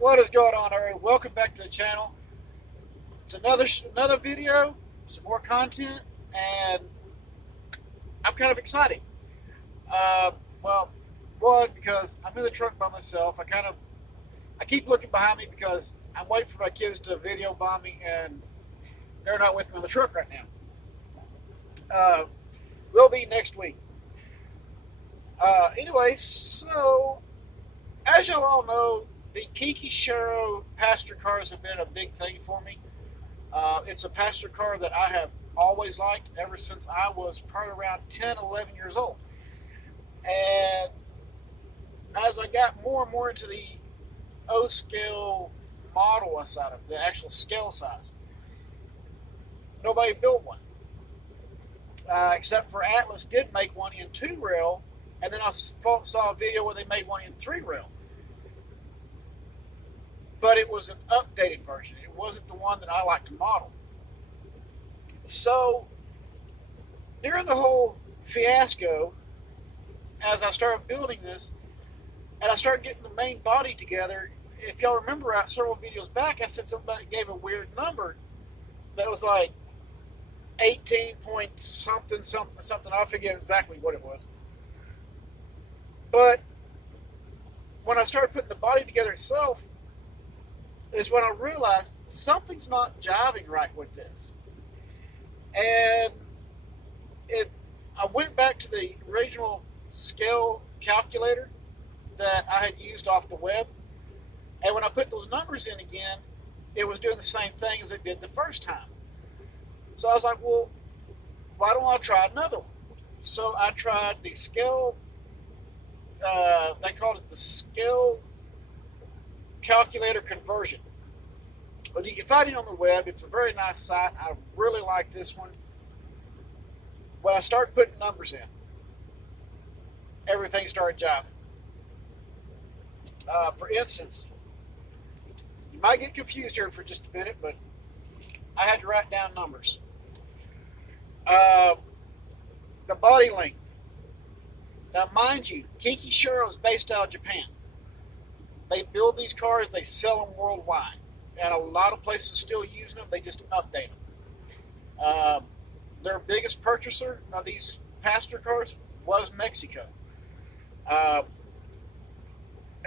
What is going on, everyone? Welcome back to the channel. It's another video, some more content, and I'm kind of excited. Uh, well, one, because I'm in the truck by myself. I keep looking behind me because I'm waiting for my kids to video bomb me, and they're not with me on the truck right now. Uh, will be next week. Anyway, so as y'all all know, the kinki sharyo passenger cars have been a big thing for me. It's a passenger car that I have always liked ever since I was probably around 10, 11 years old. And as I got more and more into the O scale model side of the actual scale size, nobody built one. Except for Atlas did make one in 2 rail, and then I saw a video where they made one in 3 rail. But it was an updated version. It wasn't the one that I like to model. So during the whole fiasco, as I started building this, and I started getting the main body together, if y'all remember right, several videos back, I said somebody gave a weird number that was like 18 point something, something, something. I forget exactly what it was. But when I started putting the body together itself, is when I realized something's not jiving right with this. And I went back to the original scale calculator that I had used off the web. And when I put those numbers in again, it was doing the same thing as it did the first time. So I was like, well, why don't I try another one? So I tried the scale, they called it the scale calculator conversion. But you can find it on the web. It's a very nice site. I really like this one. When I started putting numbers in, everything started jiving. For instance, you might get confused here for just a minute, but I had to write down numbers. The body length. Now, mind you, kinki sharyo is based out of Japan. They build these cars, they sell them worldwide. And a lot of places still use them, they just update them. Their biggest purchaser of these passenger cars was Mexico. And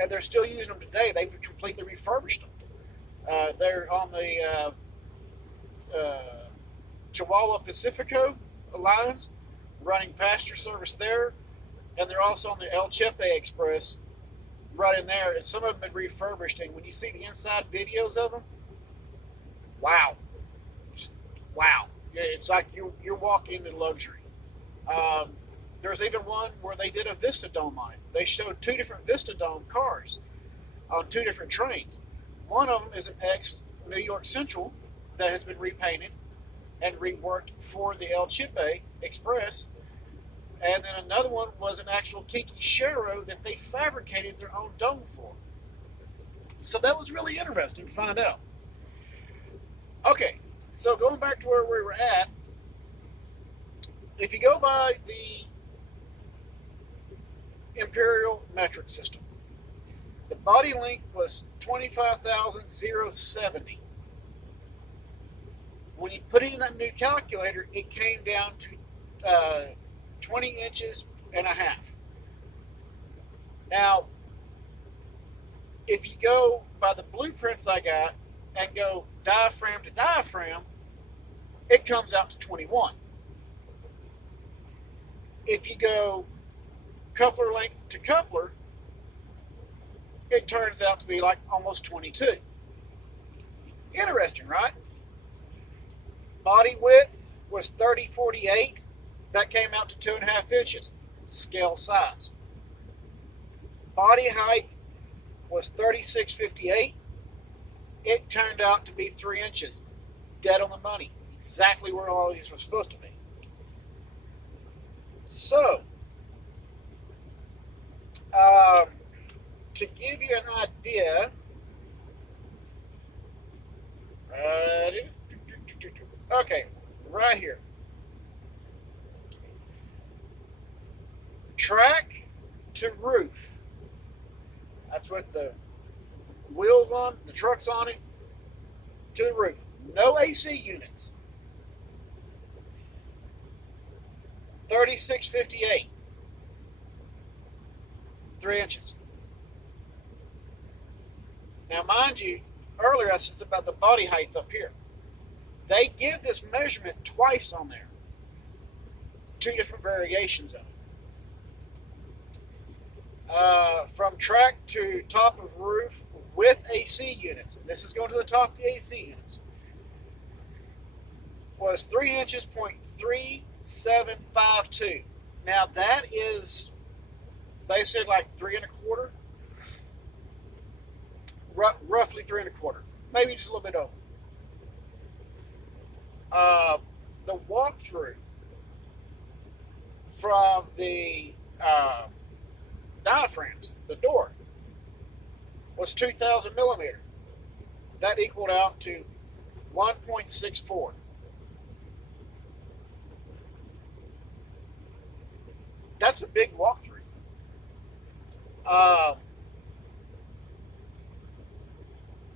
they're still using them today. They've completely refurbished them. They're on the Chihuahua Pacifico lines, running passenger service there. And they're also on the El Chepe Express right in there, and some of them have been refurbished. And when you see the inside videos of them, wow, just wow! It's like you're walking in luxury. There's even one where they did a Vista Dome on it. They showed 2 different Vista Dome cars on 2 different trains. One of them is an ex New York Central that has been repainted and reworked for the El Chepe Express. And then another one was an actual kinki sharyo that they fabricated their own dome for. So that was really interesting to find out. Okay, so going back to where we were at, if you go by the imperial metric system, the body length was 25,070. When you put in that new calculator, it came down to 20 inches and a half. Now, if you go by the blueprints I got and go diaphragm to diaphragm, it comes out to 21. If you go coupler length to coupler, it turns out to be like almost 22. Interesting, right? Body width was 3048. That came out to 2.5 inches, scale size. Body height was 3658. It turned out to be 3 inches, dead on the money, exactly where all these were supposed to be. So, to give you an idea, okay, right here. Track to roof. That's what the wheels on, the truck's on it, to the roof. No AC units. 3658. 3 inches. Now, mind you, earlier I said about the body height up here. They give this measurement twice on there. 2 different variations of it. From track to top of roof with AC units, and this is going to the top of the AC units, was 3 inches, 0.3752. Now that is basically like 3 1/4, roughly 3 1/4, maybe just a little bit over. The walkthrough from the diaphragms, the door, was 2,000 millimeter. That equaled out to 1.64. That's a big walkthrough.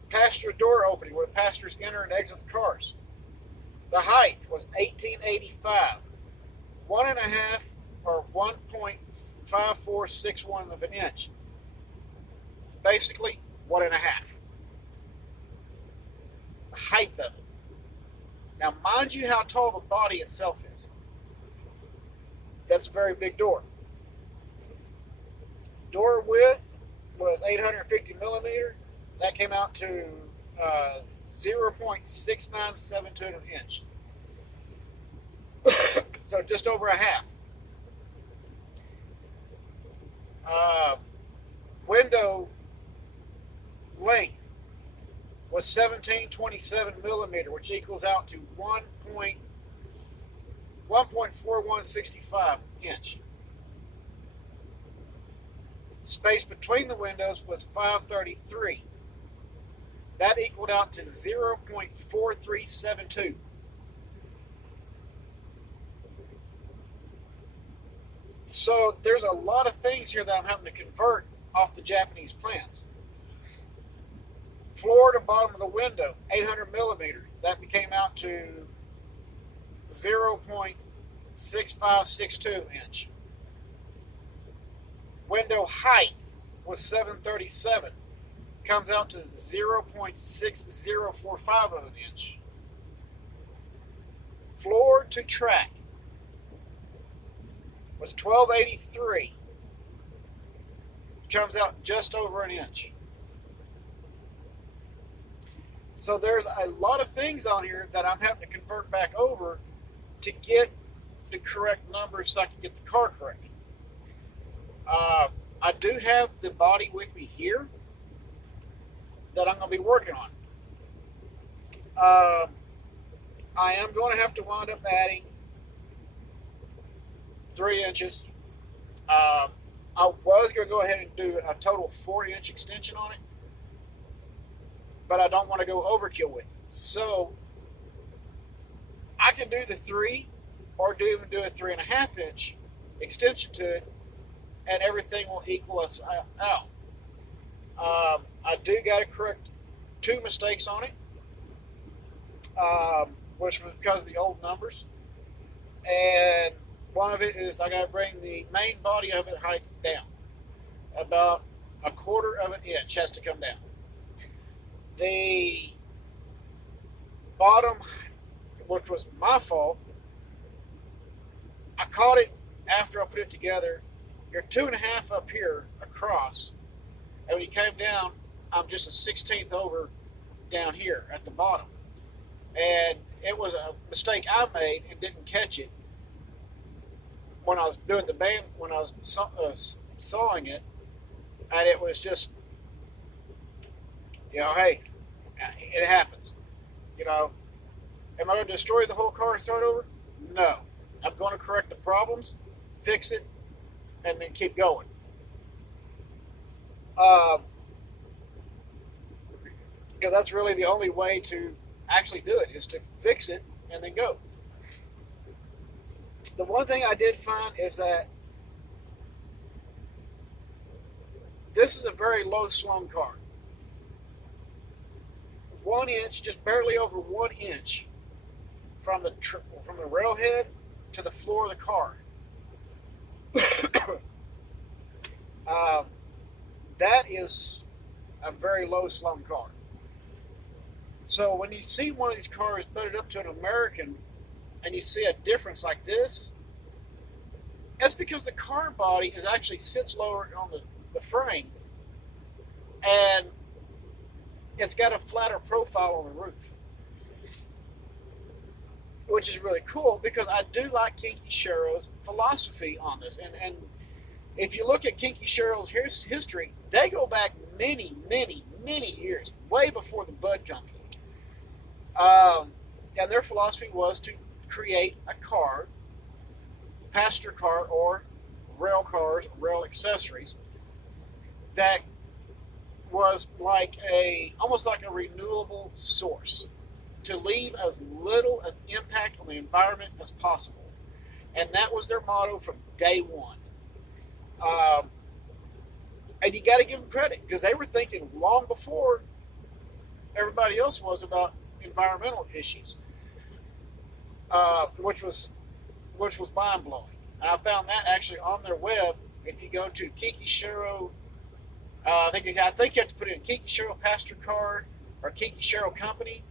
Passenger door opening where passengers enter and exit the cars. The height was 1885, 1.5 or 1.5461 of an inch. Basically, 1.5. The height of it. Now, mind you how tall the body itself is. That's a very big door. Door width was 850 millimeter. That came out to 0.6972 of an inch. So just over a half. Window length was 1727 millimeter, which equals out to 1.4165 inch. Space between the windows was 533. That equaled out to 0.4372. So there's a lot of things here that I'm having to convert off the Japanese plans. Floor to bottom of the window, 800 millimeter. That became out to 0.6562 inch. Window height was 737. Comes out to 0.6045 of an inch. Floor to track was 1283. Comes out just over an inch. So there's a lot of things on here that I'm having to convert back over to get the correct numbers so I can get the car correct. I do have the body with me here that I'm going to be working on. I am going to have to wind up adding 3 inches. I was going to go ahead and do a total 4-inch extension on it, but I don't want to go overkill with it. So I can do the 3 or even do a 3.5 inch extension to it, and everything will equal us out. I do got to correct 2 mistakes on it, which was because of the old numbers. And one of it is I got to bring the main body of it height down. About 1/4 of an inch has to come down. The bottom, which was my fault, I caught it after I put it together. You're 2.5 up here across, and when you came down, I'm just a 1/16 over down here at the bottom. And it was a mistake I made and didn't catch it when I was doing the band, when I was sawing it, and it was just, hey, it happens. Am I going to destroy the whole car and start over? No. I'm going to correct the problems, fix it, and then keep going. Because that's really the only way to actually do it, is to fix it and then go. The one thing I did find is that this is a very low slung car. 1 inch, just barely over 1 inch from the railhead to the floor of the car. um, that is a very low slung car. So when you see one of these cars put it up to an American and you see a difference like this, that's because the car body is actually sits lower on the frame, and it's got a flatter profile on the roof, which is really cool because I do like Kinki Sharyo's philosophy on this. And if you look at Kinki Sharyo's history, they go back many, many, many years, way before the Bud Company. And their philosophy was to create a car, passenger car, or rail cars, rail accessories that was almost like a renewable source to leave as little as impact on the environment as possible. And that was their motto from day one. And you got to give them credit because they were thinking long before everybody else was about environmental issues, which was mind blowing. And I found that actually on their web. If you go to Kinki Sharyo, I think you have to put in Kinki Sharyo passenger car or Kinki Sharyo company,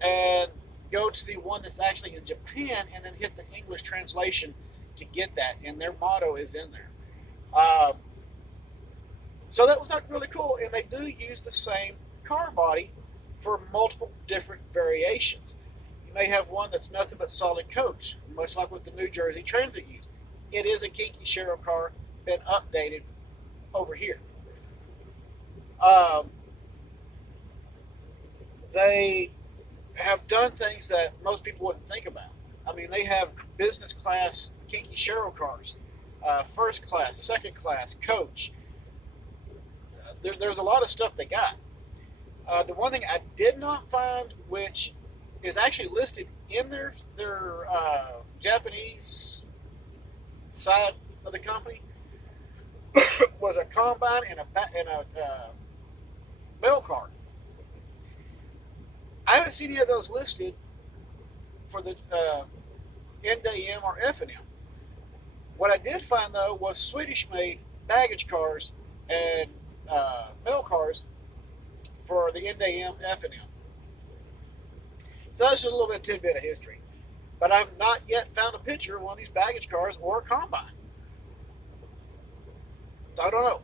and go to the one that's actually in Japan, and then hit the English translation to get that. And their motto is in there. So that was really cool, and they do use the same car body for multiple different variations. You may have one that's nothing but solid coach, much like what the New Jersey Transit used. It is a Kinki Sharyo car, been updated over here. They have done things that most people wouldn't think about. I mean, they have business class Kinki Sharyo cars, first class, second class, coach. There's a lot of stuff they got. The one thing I did not find, which is actually listed in their Japanese side of the company, was a combine and a bell car. I haven't seen any of those listed for the NDM or F&M. What I did find though was Swedish-made baggage cars and bell cars for the NDM F&M. So that's just a little bit of tidbit of history. But I've not yet found a picture of one of these baggage cars or a combine. So I don't know.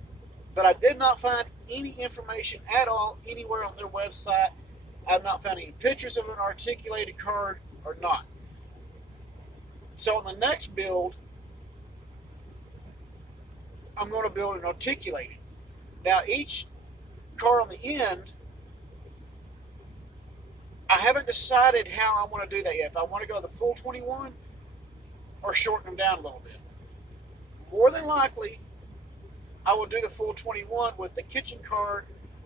But I did not find any information at all anywhere on their website. I've not found any pictures of an articulated car or not. So on the next build, I'm going to build an articulated. Now each car on the end, I haven't decided how I want to do that yet. If I want to go the full 21 or shorten them down a little bit. More than likely, I will do the full 21 with the kitchen car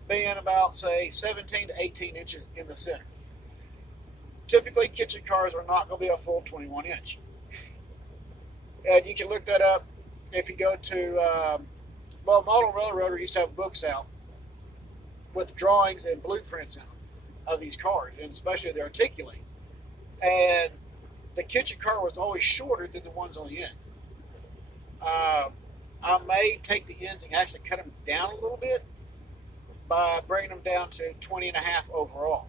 being about, say, 17 to 18 inches in the center. Typically, kitchen cars are not going to be a full 21 inch. And you can look that up if you go to, Model Railroader used to have books out with drawings and blueprints in them of these cars, and especially the articulates. And the kitchen car was always shorter than the ones on the end. I may take the ends and actually cut them down a little bit by bringing them down to 20 and a half overall.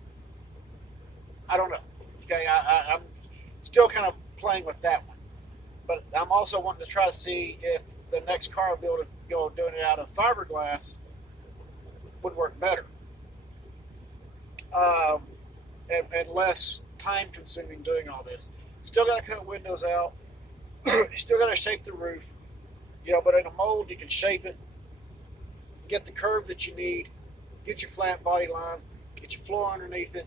I don't know. Okay, I'm still kind of playing with that one. But I'm also wanting to try to see if the next car I build, doing it out of fiberglass, would work better. And less time consuming doing all this. Still got to cut windows out. You still got to shape the roof. But in a mold, you can shape it, get the curve that you need, get your flat body lines, get your floor underneath it.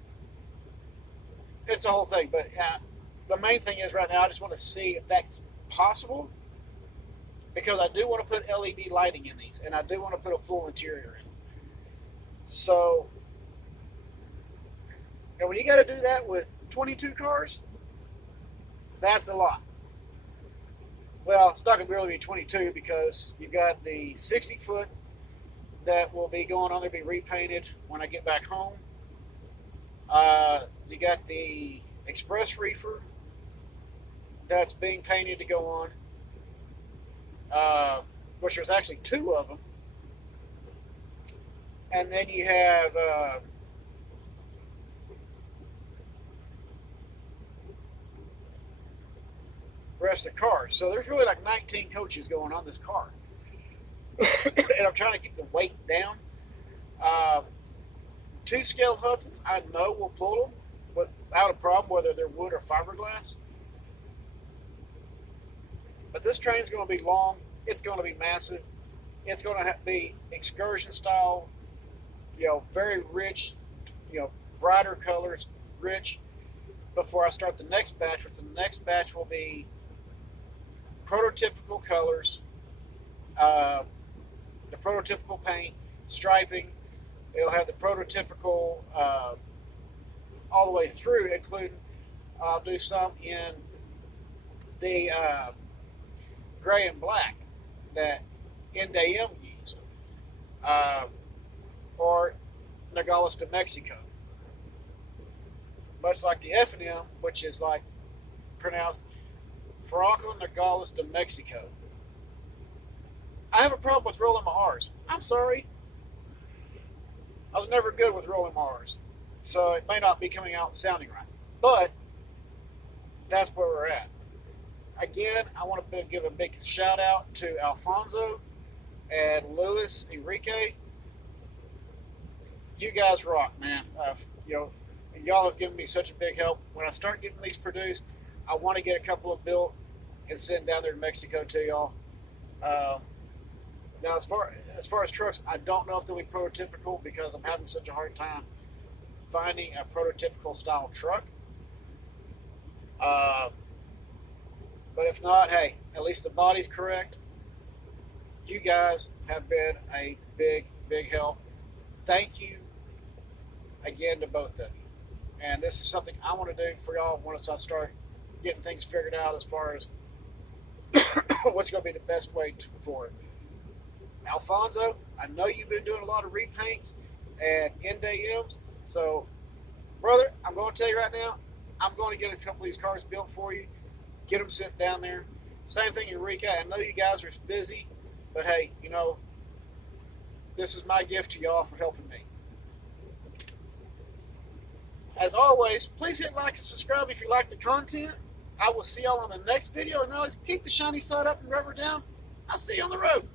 It's a whole thing. But the main thing is right now, I just want to see if that's possible, because I do want to put LED lighting in these, and I do want to put a full interior in. So, and when you got to do that with 22 cars, that's a lot. Well, it's not going to really be 22 because you've got the 60 foot that will be going on there, be repainted when I get back home. You got the Express Reefer that's being painted to go on, which there's actually two of them. And then you have the rest of the cars. So there's really like 19 coaches going on this car. And I'm trying to keep the weight down. Uh, Two scale Hudsons, I know will pull them without a problem, whether they're wood or fiberglass. But this train's going to be long. It's going to be massive. It's going to be excursion style, very rich, brighter colors, rich. Before I start the next batch, which the next batch will be prototypical colors, the prototypical paint, striping. It'll have the prototypical all the way through, including I'll do some in the gray and black that NDM used, or Nogales de Mexico. Much like the F&M, which is like pronounced Franco Nogales de Mexico. I have a problem with rolling my R's. I'm sorry. I was never good with rolling my R's. So it may not be coming out sounding right. But that's where we're at. Again, I want to give a big shout out to Alfonso and Enríquez. You guys rock, man. Y'all have given me such a big help. When I start getting these produced, I want to get a couple of built and send down there to Mexico to y'all. Now, as far as trucks, I don't know if they'll be prototypical because I'm having such a hard time finding a prototypical style truck. But if not, hey, at least the body's correct. You guys have been a big, big help. Thank you again to both of you. And this is something I want to do for y'all once I start getting things figured out as far as what's going to be the best way for it. Alfonso, I know you've been doing a lot of repaints and NDMs. So, brother, I'm going to tell you right now, I'm going to get a couple of these cars built for you. Get them sent down there. Same thing, Enrique. I know you guys are busy, but hey, this is my gift to y'all for helping me. As always, please hit like and subscribe if you like the content. I will see y'all on the next video, and always keep the shiny side up and rubber down. I'll see you on the road.